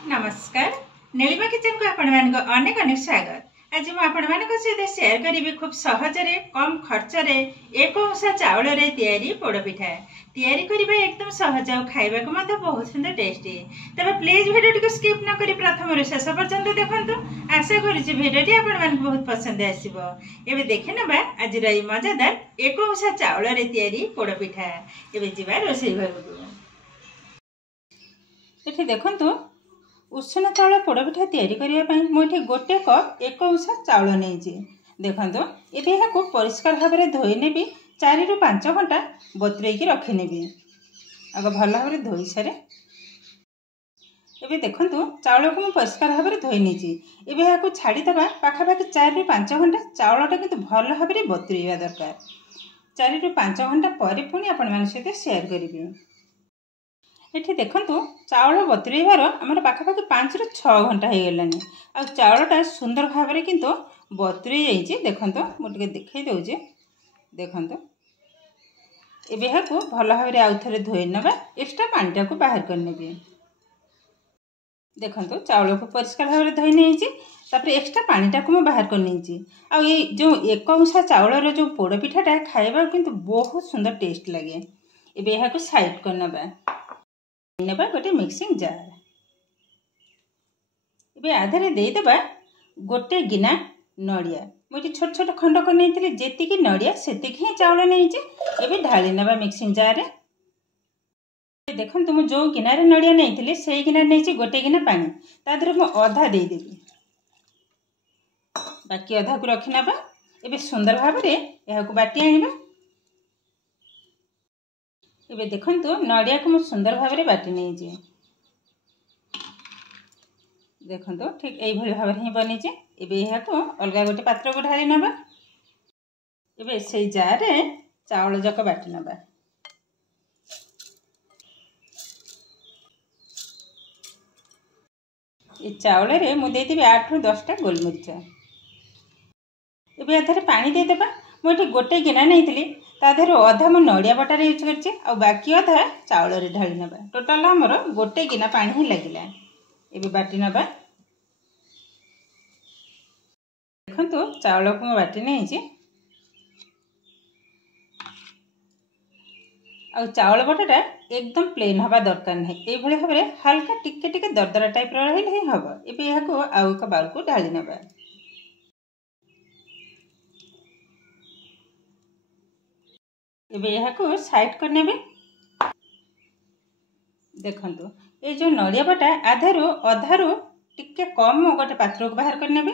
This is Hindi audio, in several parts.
नमस्कार नीलिमा किचन को अनेक अनेक स्वागत। आज मुझे सहित शेयर करी खूब सहजरे कम खर्च रे एक उषा चाउल रे तैयारी पोड़पिठा तैयारी करबा एकदम सहज और खाइबा को मत बहुत सुंदर टेस्टी। तबे प्लीज वीडियो टी स्किप न करी प्रथम रे शेष पर्यंत देखंतु। आशा करूची वीडियो टी आपन मन बहुत पसंद आसीबो। एबे देखि नबा आज रही मजेदार एक उषा चाउल रे तैयारी पोड़पिठा। एबे जिबा रोसई घर को एठी देखंतु उषुना चाउल पोड़पिठा तैयारी करने मुझे गोटे कप एक उषा चाउल नहीं देखो ये परिष्कार भाव में धोई नेबी 4 ରୁ 5 घंटा बतुरेकी रखिनेबी। आग भल भाव में धोई सारे एबे देखो चाउल को मुझे परिष्कार भाव में धोई नहीं एवं छाड़ीदे पाखापाखि 4 ରୁ 5 घंटा चाउलटा किंतु भल भाव में बतुरेवा दरकार। 4 ରୁ 5 घंटा पर पुणी आपण सहित शेयर करी। एठी देखंतु चाउल बतुरेबार आमर पाखापाखि 5 ରୁ 6 घंटा हो गलानी आ चाउलटा सुंदर भाव में किंतु बतुरे जाइए। देखंतु मुझे देखई दउजे देखंतु एबे हाकु भल भाव में आउ थरे धोई नबा एक्स्ट्रा पानीटा को बाहर कर नेबे। देखंतु चाउल को परिष्कार भाव में धोई नहीं तापर एक्स्ट्रा पानीटा को बाहर कर नहीं आ ये जो एक उषा चाउल जो पोड़पिठाटा खाइबा किंतु बहुत सुंदर टेस्ट लगे। एबे हाकु साइड कर नबा नेबा गोटे मिक्सिंग जार एबे आधारे देदेबा गोटे गिना नड़िया मुझे छोट छोट खंड कर नहीं जेतिकी नड़िया सेतिकी ही चाउल नहीं एबे ढाली नेबा मिक्सिंग जार रे। देखो तुम जो गिनारे नड़िया नहीं से गिनार नहीं गोटे गिना पानी तादर मु अधा देदेबी बाकी अधा को रखी नेबा। एबे सुंदर भाव में यह बाटी आनिबा। एबे देखंतु नड़िया को मुझे सुंदर भाव में बाटी नहीं देखंतु ठीक यही भाव में ही बनी। एबे यह को अलग गोटे पात्र को ढाली नबा। एबे से जार रे चाउल जक बाटी नबा। ये चाउल रे मु देदेबी 8 ରୁ 10 टा गोलमरीच। एबे एथरे पानी देदेबा मुझे गोटे गिना नहीं तादेर अधा मु नड़िया बटार यूज कर बाकी अधा चाउल रे ढाली नबा। टोटाल आमर गोटे गिना पानी ही लगिला। एबे बाटी नबा। देखंतु चाउल को बाटी नहीं आ चाउल बटाटा एकदम प्लेन हवा दरकार नहीं ये भाव में हल्का टिके टिके दरदरा टाइप रही हम। एबे यह को आउ एक बाउल को ढाली नबा। एबे यह को साइड कर नेबे। देखंतु ये जो नड़िया बटा आधारू अधारू टिके कम गोटे पात्र को बाहर कर नेबे।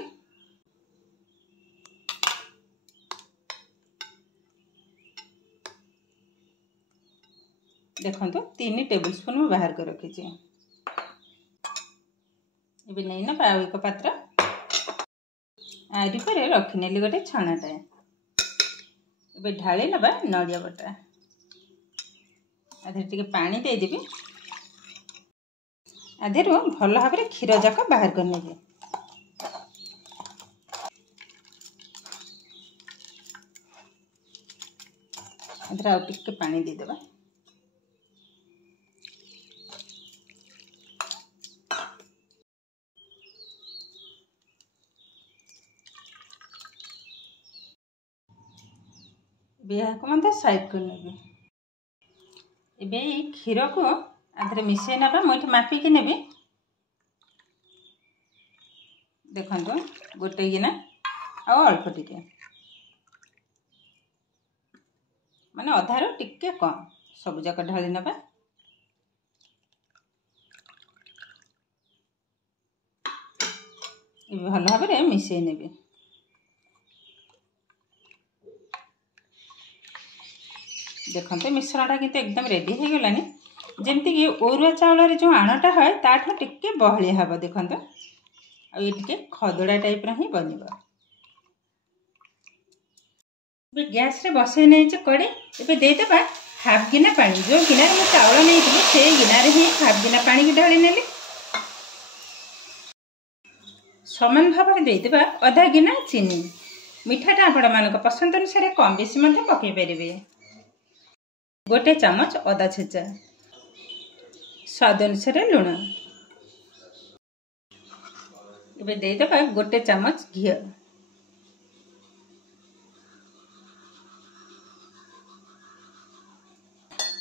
देखंतु 3 टेबलस्पून में बाहर कर रखी। एबे नहीं ना पाव एक पात्र आरी पर रखिनेली गोटे छणाटा। एबे ढाली नबा नड़िया बटा आधे टिके पानी दे देबी आधेर भल भाव में क्षीर जाक बाहर कर नेबे। आधेर आउ टिके पानी दे देबा। को मत साइड कर नेबे। एबे क्षीर को आधे मिसई नबा मुझे मापिकी नेबी। देखंतु गोटे गिना आ अल्प टिके माने अधारो टिके कम सब जाक ढाली नबा। एबे भल भाव में मिसई नेबी। देखते मिश्रणटा किंतु एकदम रेडी हो गलानी जमती कि ओरुआ चाउल जो आणटा है ताठू टिके बहलिया हम। देखते आ ये टिके खदड़ा टाइप ही बन। गैस रे बसई नहीं कड़े एबे देदेबा हाफ गिना पानी जो गिना मैं चाउल नहीं से गिनारे ही हाफ गिना पानी की ढाली नेली। समान भाव में देदेबा अधा गिना चीनी मिठाटा आपण मान पसंद अनुसार कम बेसी पकई पारे। गोटे चामच अदा छेचा स्वाद अनुसार लुण। ଏବେ ଦେଇଦେବା ଗୋଟେ ଚାମଚ ଘିଅ।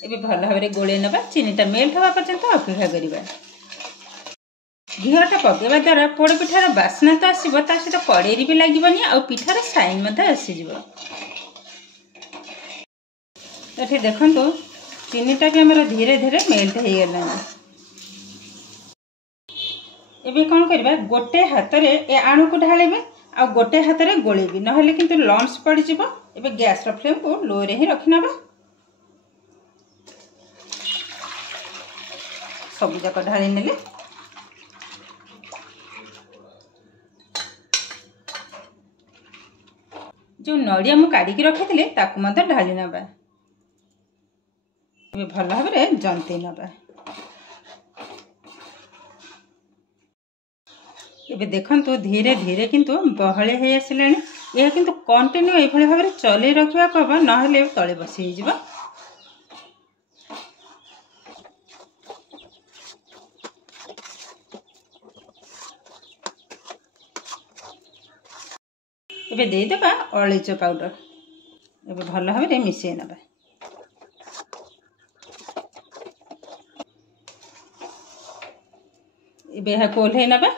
ଏବେ ଭଲ ଭାବରେ ଗୋଳେଇ ନେବା। ଚିନିଟା ମେଲ୍ଟ ହେବା ପର୍ଯ୍ୟନ୍ତ ଅପେକ୍ଷା କରିବା। ଘିଅଟା ପକାଇବା ଦ୍ୱାରା ପୋଡ଼ ପିଠାର ବାସ୍ନା ତ ଆସିବ, ତା ସହିତ କଡ଼େଇରେ ବି ଲାଗିବନି ଆଉ ପିଠାର ସାଇନ୍ ମଧ୍ୟ ଆସିଯିବ। ଏଠି ଦେଖନ୍ତୁ ଚିନିଟା ବି ଆମର ଧୀରେ ଧୀରେ ମେଲ୍ଟ ହେଇଗଲାଣି। ଏବେ କ'ଣ କରିବା, ଗୋଟେ ହାତରେ ଏ ଆଣୁକୁ ଢାଳିବେ ଆଉ ଗୋଟେ ହାତରେ ଗୋଳେଇବି, ନହେଲେ କିନ୍ତୁ ଲମ୍ସ ପଡ଼ିଯିବ। ଏବେ ଗ୍ୟାସର ଫ୍ଲେମ୍କୁ ଲୋରେ ହିଁ ରଖିନେବା। ସବୁଯାକ ଢାଳି ନେଲେ। ଯେଉଁ ନଡ଼ିଆ ମୁଁ କାଢ଼ିକି ରଖିଥିଲି ତାକୁ ମଧ୍ୟ ଢାଳି ନେବା। ଏବେ ଭଲ ଭାବରେ ଜନ୍ତେଇ ନେବା। ଏବେ ଦେଖନ୍ତୁ ଧୀରେ ଧୀରେ କିନ୍ତୁ ବହଳି ହେଇ ଆସିଲାଣି। ଏହା କିନ୍ତୁ କଣ୍ଟିନ୍ୟୁ ଏଇଭଳି ଭାବରେ ଚଲେଇ ରଖିବାକୁ ହେବ, ନହେଲେ ତଳେ ବସି ହେଇଯିବ। ଏବେ ଦେଇଦେବା ଅଳେଇଚ ପାଉଡର। ଏବେ ଭଲ ଭାବରେ ମିଶାଇ ନେବା। ଏବେ ଏହାକୁ ଓହ୍ଲାଇ ନେବା।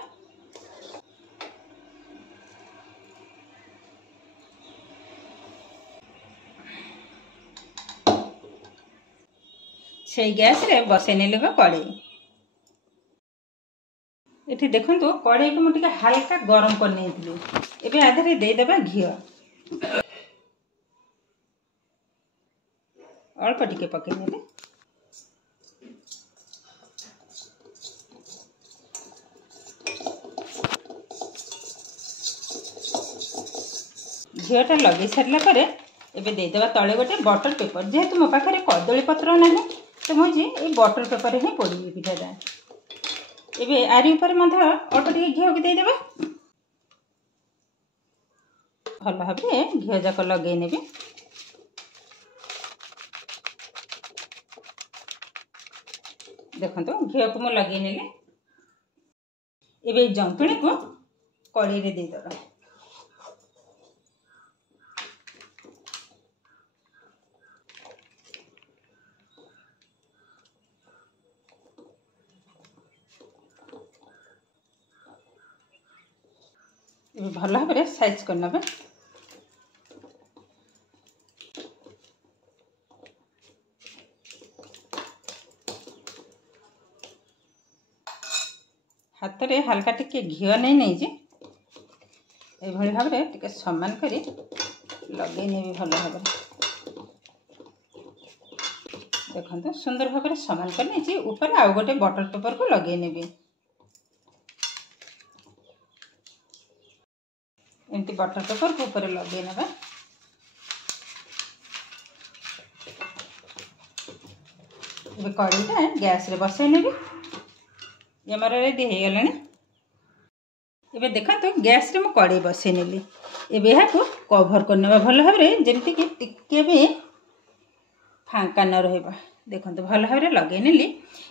ସେଇ ଗ୍ୟାସରେ ବସାଇ ନେଲେ କଡ଼େଇ। ଏଠି ଦେଖନ୍ତୁ କଡ଼େଇକୁ ମୁଁ ଟିକେ ହାଲକା ଗରମ କରି ନେଇଥିଲି। ଏବେ ଆ ଦେହରେ ଦେଇଦେବା ଘିଅ। ଅଳ୍ପ ଟିକେ ପକାଇ ନେଲେ। ଘିଅଟା ଲଗାଇ ସାରିଲା ପରେ ଏବେ ଦେଇଦେବା ତଳେ ଗୋଟେ ବଟର ପେପର। ଯେହେତୁ ମୋ ପାଖରେ କଦଳୀ ପତ୍ର ନାହିଁ, ତ ମୁଁ ଏଇ ବଟର ପେପରରେ ହିଁ ପୋଡ଼ିବି ପିଠାଟା। ଏବେ ଆରି ଉପରେ ମଧ୍ୟ ଅଳ୍ପ ଟିକେ ଘିଅକୁ ଦେଇଦେବା। ଭଲ ଭାବରେ ଘିଅ ଯାକ ଲଗାଇ ନେବି। ଦେଖନ୍ତୁ ଘିଅକୁ ମୁଁ ଲଗାଇ ନେଲି। ଏବେ এই ଜନ୍ତୁଣୀକୁ କଡ଼େଇରେ ଦେଇଦେବା। ଏବେ ଭଲ ଭାବରେ ସାଇଜ୍ କରିନେବା। ହାତରେ ହାଲକା ଟିକେ ଘିଅ ନେଇଛି, ଏଭଳି ଭାବରେ ଟିକେ ସମାନ କରି ଲଗାଇ ନେବି ଭଲ ଭାବରେ। ଦେଖନ୍ତୁ ସୁନ୍ଦର ଭାବରେ ସମାନ କରି ନେଇଛି। ଉପରେ ଆଉ ଗୋଟେ ବଟର ପେପରକୁ ଲଗାଇ ନେବି। ଏମିତି ବଟର ପେପରକୁ ଉପରେ ଲଗାଇ ନେବା। ଏବେ କଡ଼େଇଟା ଗ୍ୟାସରେ ବସାଇ ନେବି। ଆମର ରେଡ଼ି ହେଇଗଲାଣି। ଏବେ ଦେଖନ୍ତୁ ଗ୍ୟାସରେ ମୁଁ କଡ଼େଇ ବସାଇ ନେଲି। ଏବେ ଏହାକୁ କଭର କରିନେବା ଭଲ ଭାବରେ, ଯେମିତିକି ଟିକେ ବି ଫାଙ୍କା ନ ରହିବ। ଦେଖନ୍ତୁ ଭଲ ଭାବରେ ଲଗାଇ ନେଲି।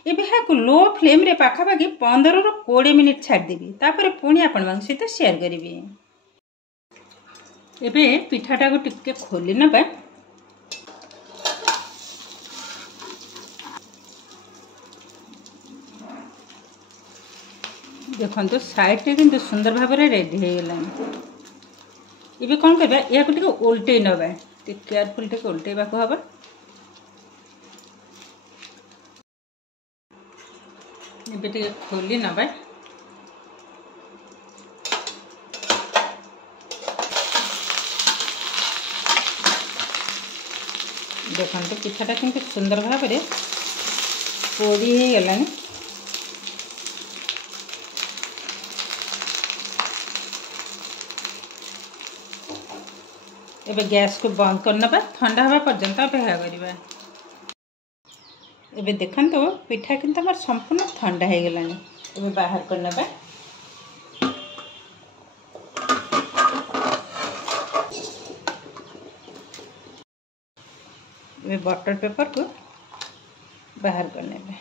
ଏବେ ଏହାକୁ ଲୋ ଫ୍ଲେମ୍ରେ ପାଖାପାଖି 15 ରୁ 20 ମିନିଟ୍ ଛାଡ଼ିଦେବି। ତାପରେ ପୁଣି ଆପଣମାନଙ୍କ ସହିତ ସେୟାର କରିବି। ଏବେ ପିଠାଟାକୁ ଟିକେ ଖୋଲି ନେବା। ଦେଖନ୍ତୁ ସାଇଡ଼୍ରେ କିନ୍ତୁ ସୁନ୍ଦର ଭାବରେ ରେଡ଼ି ହେଇଗଲାଣି। ଏବେ କ'ଣ କରିବା, ଏହାକୁ ଟିକେ ଓଲଟେଇ ନେବା। ଟିକେ କେୟାରଫୁଲ୍ ଟିକେ ଓଲଟେଇବାକୁ ହେବ। ଏବେ ଟିକେ ଖୋଲି ନେବା। ଦେଖନ୍ତୁ ପିଠାଟା କିନ୍ତୁ ସୁନ୍ଦର ଭାବରେ ପୋଡ଼ି ହେଇଗଲାଣି। ଏବେ ଗ୍ୟାସକୁ ବନ୍ଦ କରିନେବା। ଥଣ୍ଡା ହେବା ପର୍ଯ୍ୟନ୍ତ ଅପେକ୍ଷା କରିବା। ଏବେ ଦେଖନ୍ତୁ ପିଠା କିନ୍ତୁ ଆମର ସମ୍ପୂର୍ଣ୍ଣ ଥଣ୍ଡା ହେଇଗଲାଣି। ଏବେ ବାହାର କରିନେବା। ଏବେ ବଟର ପେପରକୁ ବାହାର କରିନେବେ।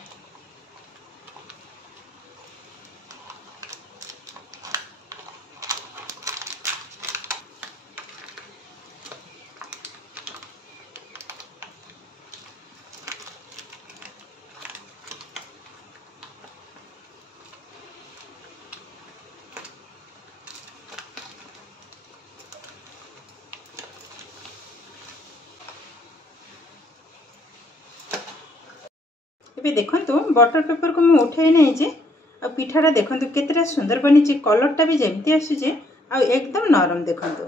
ଏବେ ଦେଖନ୍ତୁ बटर पेपर को मुझे उठाई नहीं आ पिठाटा देखंतु केतेटा सुंदर बनी कलरटा भी जमती आसुचे आ एकदम नरम देखंतु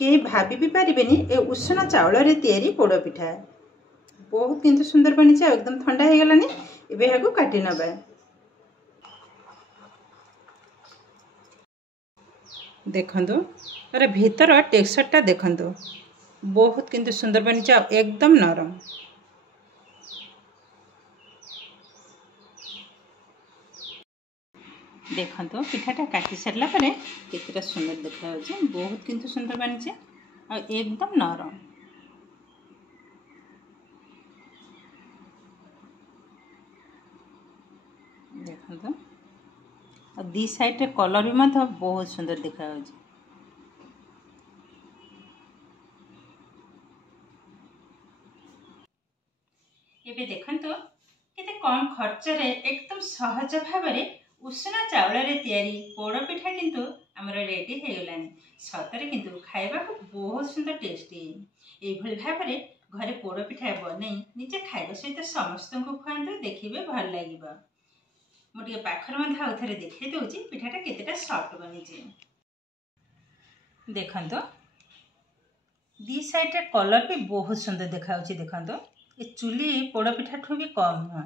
कई भाभी भी पारिबेनी ए उषना चाउल रे तैयारी पोड़ पिठा बहुत किंतु सुंदर बनी एकदम ठंडा हो गलानी एबे हाको काटी नबा देखंतु अरे भीतर टेक्सचरटा देखंतु बहुत किंतु सुंदर बनी एकदम नरम देखंतु पिठाटा काटी सारला परे केतेटा सुंदर देखा बहुत किंतु सुंदर बनी आ एकदम नरम देखंतु आ दी साइड रे कलर भी मत बहुत सुंदर देखा एबे देखंतु केते कम खर्च रे एकदम सहज भाबरे उषना चाउल रे तैयारी पोड़ पिठा किंतु हमर रेडी हो गलानी सतरे किंतु खाइबा को बहुत सुंदर टेस्टी ए भली भाबरे घरे पोड़ पिठा बनै निजे खाइबा सहित समस्त को खुआंतु देखिबे भल लागिबा मोटे पाखर मध्य आउ थरे देखै दउची पिठाटा केतेटा सॉफ्ट बनी जे देखंतु दी साइड रे कलर भी बहुत सुंदर देखाउची देखंतु ए चुली पोड़ पिठा ठु भी कम न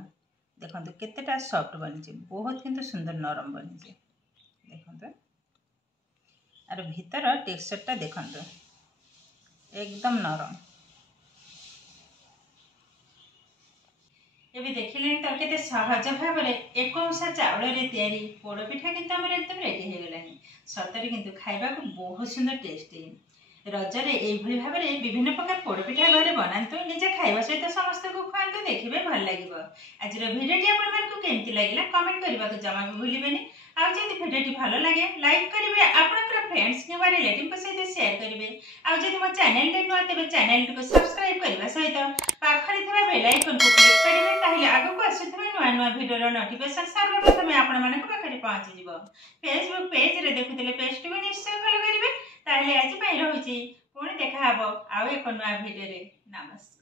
देखंतु केतेटा सॉफ्ट बनी बहुत किंतु सुंदर नरम बनी देखंतु आर भीतर टेक्सचरटा देखंतु एकदम नरम एबे देखिले तो केते सहज भाबरे एक अंशा चाउल रे तैयारी पोड़ पिठा किंतु हमर एकदम रेडी हो गलानी सतरे किंतु खाइबा को बहुत सुंदर टेस्टी रजरे एई भली भाबरे विभिन्न प्रकार पोड़ पिठा घरे बनांतु निजे खाइबा सहित समस्त को खुआंतु देखिबे भल लागिबो आजिर वीडियोटी आपन मन को केमति लागिला कमेंट करबा को जमा भी भूलिबेनी आ जदि वीडियोटी भलो लागे लाइक करिवे आपनकर फ्रेंड्स के बारे रिलेटिव को सहित शेयर करिवे आ जदि मो चैनल रे नुआ तेबे चैनल को सब्सक्राइब करबा सहित पाखरे थवा बेल आइकन को क्लिक करिवे ताहिले आगु को आसुथबे नुआ नुआ वीडियो नोटिफिकेशन सर्वप्रथम आपण मानक पाखरे पहुंची जिवो फेसबुक पेज रे देखुतले पेज को निश्चय फॉलो करिवे ताहिले आज पई रहउची पुणी देखा हबो आउ एक नुआ वीडियो रे नमस्कार।